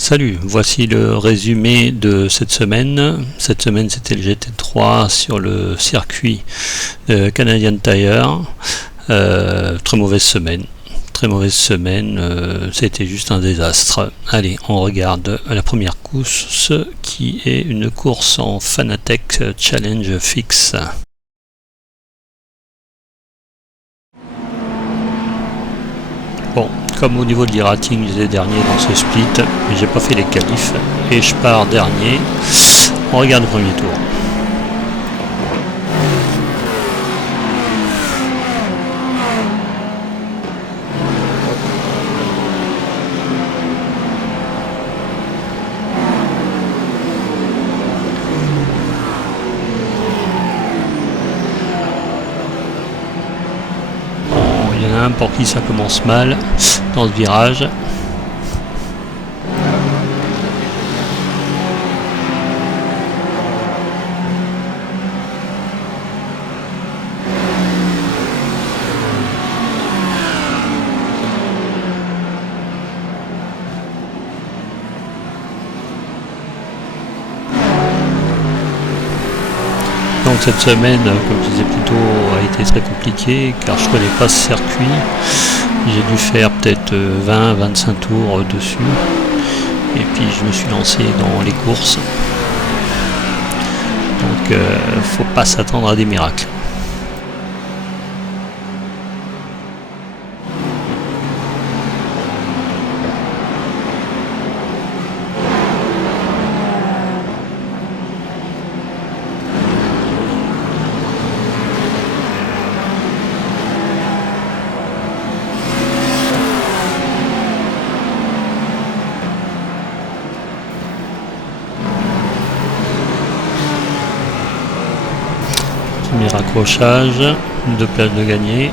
Salut, voici le résumé de cette semaine. Cette semaine, c'était le GT3 sur le circuit Canadian Tire. Très mauvaise semaine. C'était juste un désastre. Allez, on regarde la première course qui est une course en Fanatec Challenge Fix. Bon, comme au niveau de l'e-rating, j'étais dernier dans ce split, mais j'ai pas fait les qualifs et je pars dernier. On regarde le premier tour. Il y en a un pour qui ça commence mal dans ce virage. Donc cette semaine, comme je disais plus tôt, a été très compliquée car je ne connais pas ce circuit. J'ai dû faire peut-être 20-25 tours dessus. Et puis je me suis lancé dans les courses. Donc faut pas s'attendre à des miracles. Premier accrochage, 2 places de gagné.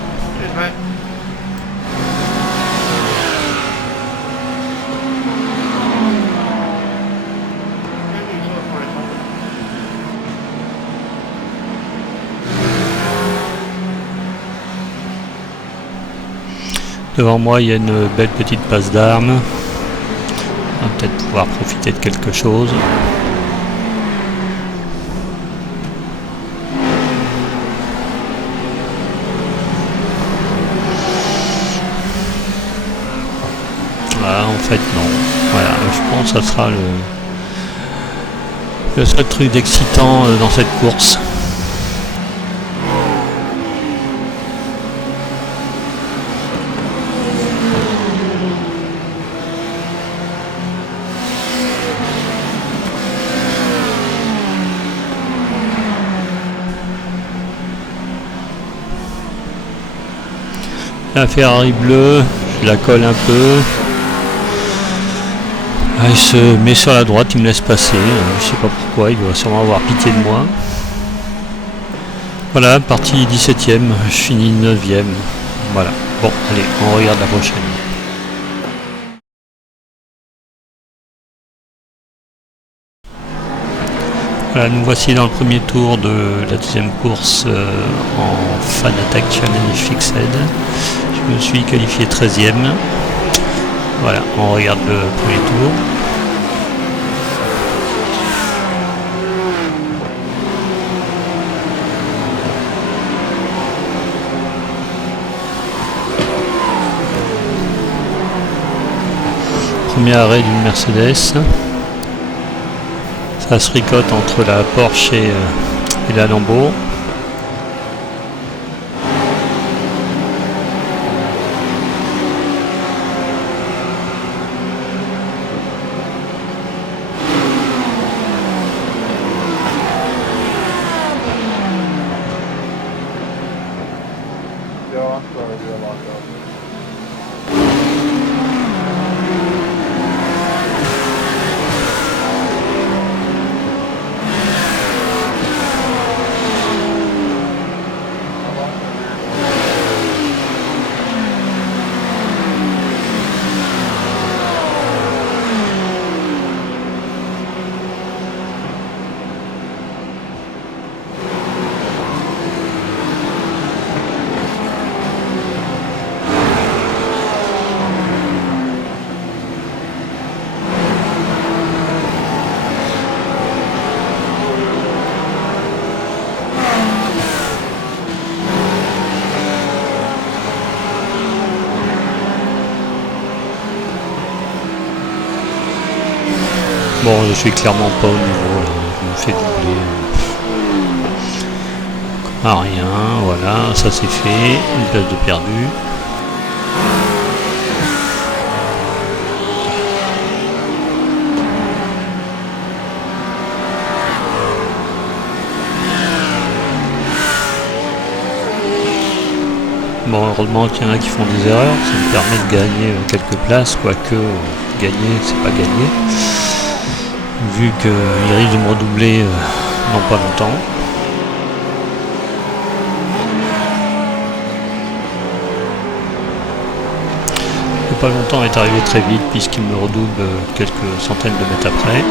Devant moi, il y a une belle petite passe d'armes. On va peut-être pouvoir profiter de quelque chose. En fait non, voilà, je pense que ça sera le seul truc d'excitant dans cette course. La Ferrari bleue, je la colle un peu. Ah, il se met sur la droite, il me laisse passer, je sais pas pourquoi, il doit sûrement avoir pitié de moi. Voilà, partie 17ème, je finis 9ème. Voilà, bon, allez, on regarde la prochaine. Voilà, nous voici dans le premier tour de la deuxième course en Fanatec Challenge Fixed. Je me suis qualifié 13ème. Voilà, on regarde le premier tour. Premier arrêt d'une Mercedes. Ça se ricote entre la Porsche et la Lambo. Bon, je suis clairement pas au niveau là, je me fais doubler. Ah rien, voilà, ça c'est fait, une place de perdu. Bon, heureusement qu'il y en a qui font des erreurs, ça me permet de gagner quelques places, quoique gagner, c'est pas gagner. Vu qu'ils risquent de me redoubler dans pas longtemps. Le pas longtemps est arrivé très vite puisqu'il me redouble quelques centaines de mètres après.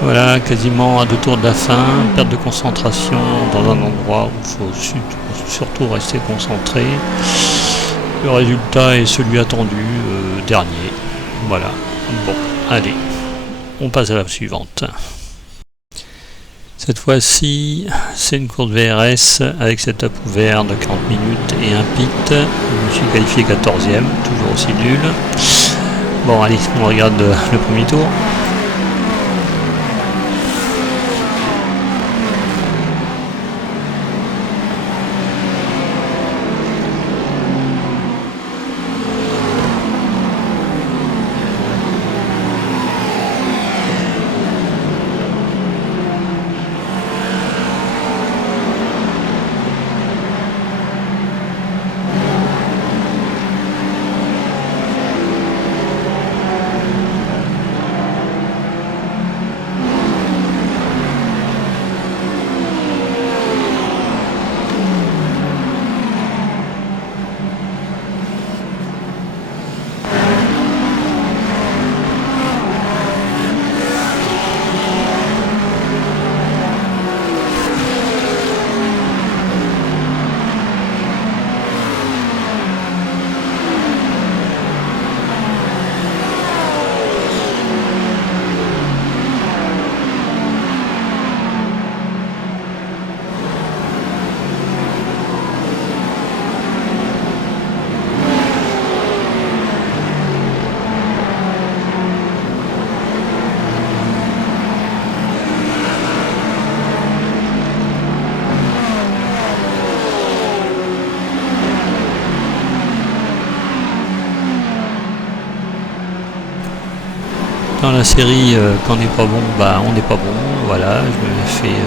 Voilà, quasiment à 2 tours de la fin, perte de concentration dans un endroit où il faut surtout rester concentré. Le résultat est celui attendu, dernier. Voilà, bon, allez, on passe à la suivante. Cette fois-ci, c'est une course VRS avec setup ouvert de 40 minutes et un pit. Je me suis qualifié 14e, toujours aussi nul. Bon, allez, on regarde le premier tour. Dans la série, quand on n'est pas bon, bah on n'est pas bon. Voilà, je me fais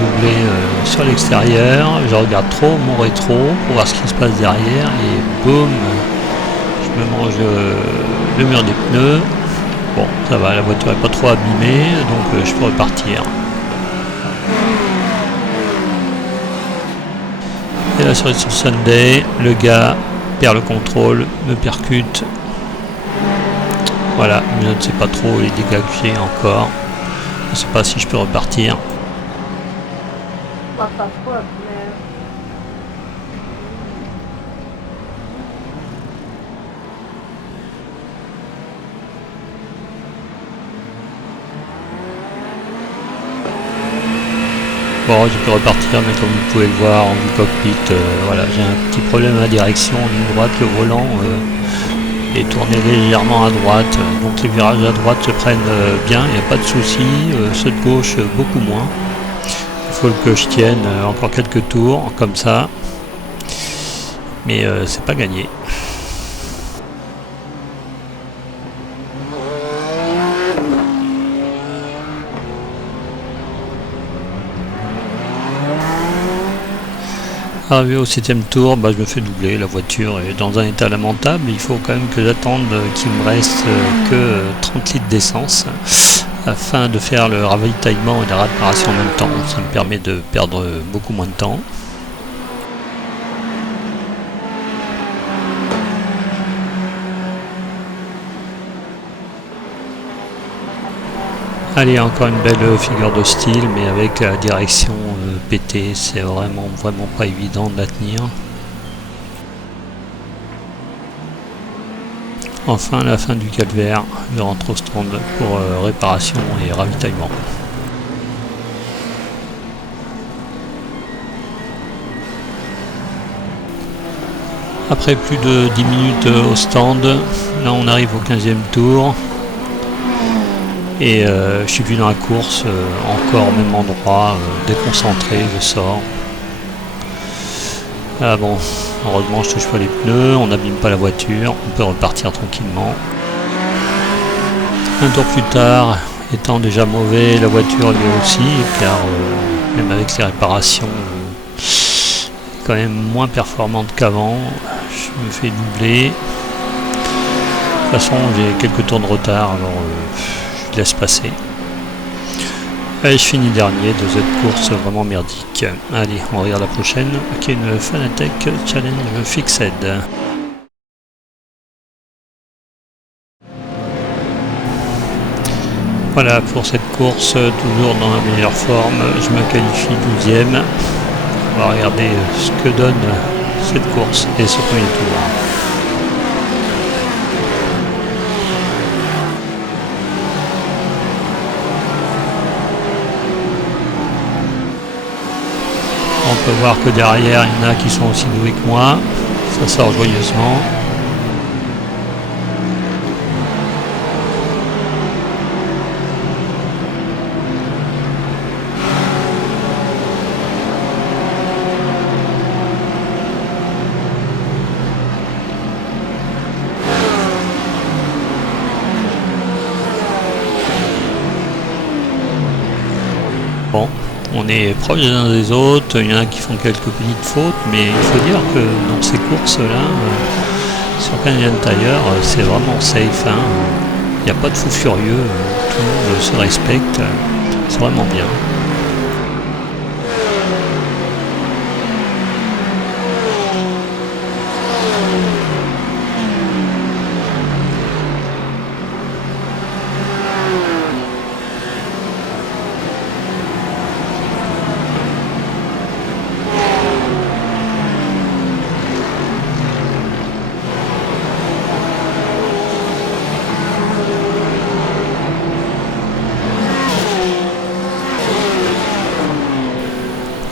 doubler sur l'extérieur. Je regarde trop mon rétro pour voir ce qui se passe derrière et boum, je me mange le mur des pneus. Bon, ça va, la voiture n'est pas trop abîmée, donc je peux repartir. Et la cerise sur Sunday, le gars perd le contrôle, me percute. Voilà, je ne sais pas trop les dégâts que j'ai encore. Je ne sais pas si je peux repartir. Bon, je peux repartir, mais comme vous pouvez le voir en vue cockpit, voilà, j'ai un petit problème à la direction. En ligne droite, le volant est tourné légèrement à droite, donc les virages à droite se prennent bien, il n'y a pas de souci. Ceux de gauche, beaucoup moins. Il faut que je tienne encore quelques tours, comme ça. Mais c'est pas gagné. Arrivé au 7e tour, bah, je me fais doubler, la voiture est dans un état lamentable, il faut quand même que j'attende qu'il me reste que 30 litres d'essence afin de faire le ravitaillement et la réparation en même temps, ça me permet de perdre beaucoup moins de temps. Allez, encore une belle figure de style, mais avec la direction pétée, c'est vraiment pas évident de la tenir. Enfin, la fin du calvaire, je rentre au stand pour réparation et ravitaillement. Après plus de 10 minutes au stand, là on arrive au 15e tour. Et je suis plus dans la course, encore au même endroit, déconcentré, je sors. Ah bon, heureusement je touche pas les pneus, on n'abîme pas la voiture, on peut repartir tranquillement. Un tour plus tard, étant déjà mauvais, la voiture lui aussi, car même avec les réparations, quand même moins performante qu'avant. Je me fais doubler. De toute façon, j'ai quelques tours de retard, alors je laisse passer. Allez, je finis dernier de cette course vraiment merdique. Allez, on regarde la prochaine, qui est une Fanatec Challenge Fixed. Voilà, pour cette course, toujours dans la meilleure forme, je me qualifie 12e. On va regarder ce que donne cette course et ce premier tour. On peut voir que derrière, il y en a qui sont aussi doués que moi. Ça sort joyeusement. Bon, on est proche les uns des autres, il y en a qui font quelques petites fautes, mais il faut dire que dans ces courses-là, sur Canadian Tire, c'est vraiment safe. Il n'y a pas de fou furieux, tout le monde se respecte, c'est vraiment bien.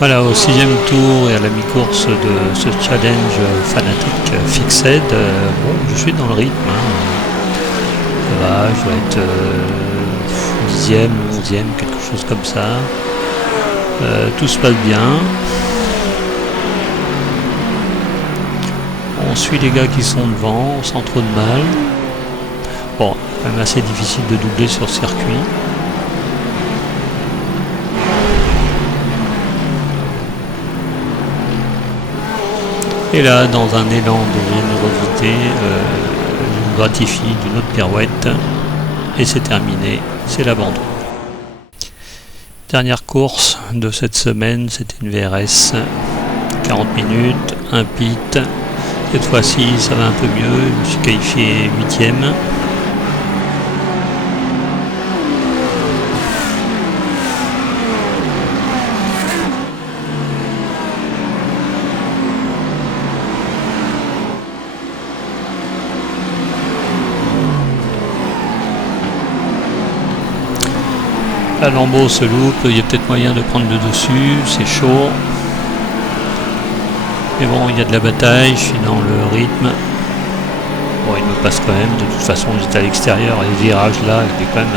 Voilà, au 6e tour et à la mi-course de ce challenge Fanatec Fixed, bon, je suis dans le rythme. Ça va, je dois être 10e, 11e, quelque chose comme ça. Tout se passe bien. On suit les gars qui sont devant, sans trop de mal. Bon, quand même assez difficile de doubler sur circuit. Et là, dans un élan de générosité, je me gratifie d'une autre pirouette. Et c'est terminé, c'est l'abandon. Dernière course de cette semaine, c'était une VRS. 40 minutes, un pit. Cette fois-ci, ça va un peu mieux, je me suis qualifié 8e. La Lambeau se loupe, il y a peut-être moyen de prendre le dessus, c'est chaud. Mais bon, il y a de la bataille, je suis dans le rythme. Bon, il me passe quand même, de toute façon j'étais à l'extérieur, et les virages là, il est quand même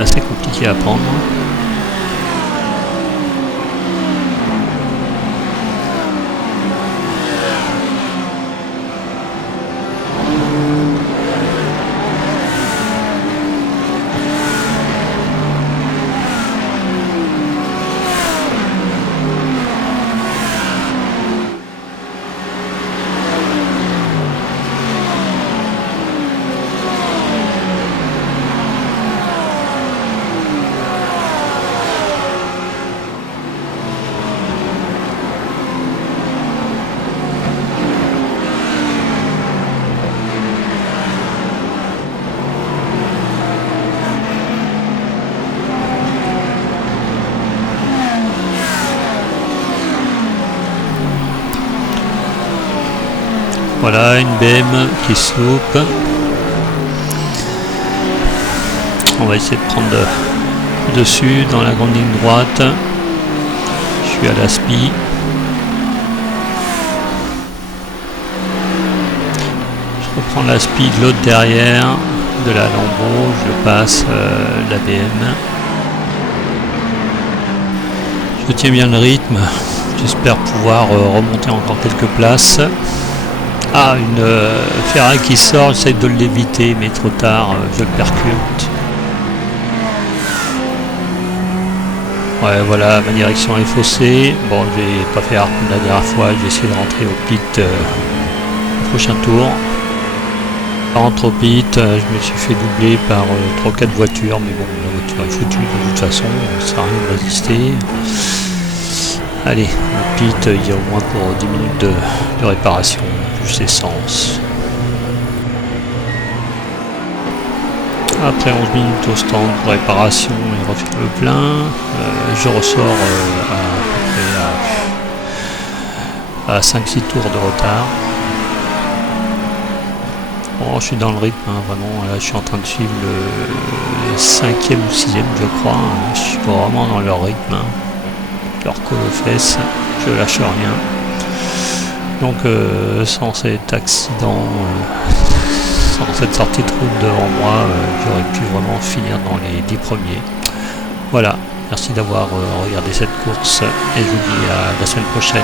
assez compliqué à prendre. Voilà, une BM qui se loupe. on va essayer de prendre le dessus dans la grande ligne droite. Je suis à l'aspi. Je reprends l'aspi de l'autre derrière, de la Lambeau, je passe l'ABM. Je tiens bien le rythme, j'espère pouvoir remonter encore quelques places. Ah, une Ferrari qui sort, j'essaie de l'éviter, mais trop tard, je le percute. Ouais, voilà, ma direction est faussée. Bon, j'ai pas fait comme la dernière fois, j'ai essayé de rentrer au pit au prochain tour. Je rentre au pit, je me suis fait doubler par 3 ou 4 voitures, mais bon, la voiture est foutue de toute façon, ça sert à rien de résister. Allez, le pit, il y a au moins pour 10 minutes de réparation, plus d'essence. Après 11 minutes au stand de réparation et refaire le plein, je ressors à 5-6 tours de retard. Bon, je suis dans le rythme, hein, vraiment, là je suis en train de suivre le 5e ou 6e je crois, je suis vraiment dans leur rythme, hein. Leur colle aux fesses, je lâche rien. Donc sans cet accident, sans cette sortie de route devant moi, j'aurais pu vraiment finir dans les 10 premiers. Voilà, merci d'avoir regardé cette course et je vous dis à la semaine prochaine.